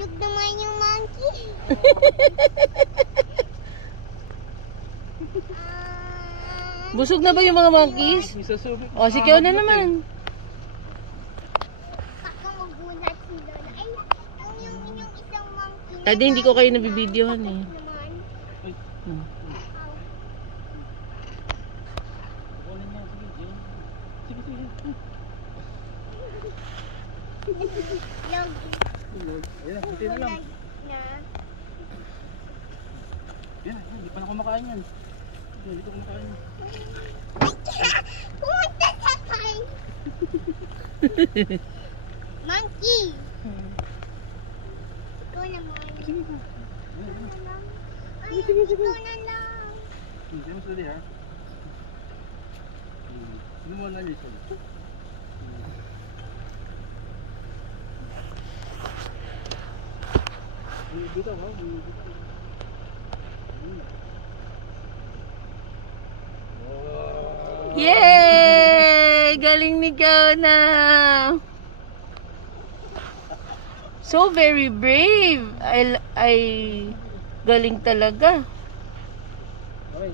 Busog naman yung monkey. Busog na ba yung mga monkeys? O, si Kyo na naman. Baka magulat si Lola. Ay, yung isang monkey. Tadi, hindi ko kayo nabibidyohan eh. Naman. Ayan, hindi na lang. Yan, hindi pa na kumakain yan. Hindi ko kumakain. Pumunta sa kain. Monkey. Ikaw naman. Sige. Ay, ikaw na lang. Hindi mo sali ha. Sino mo na lisan? Bitaw ha? Yay! Galing ni Kyo na. So very brave. Ay galing talaga. Okay.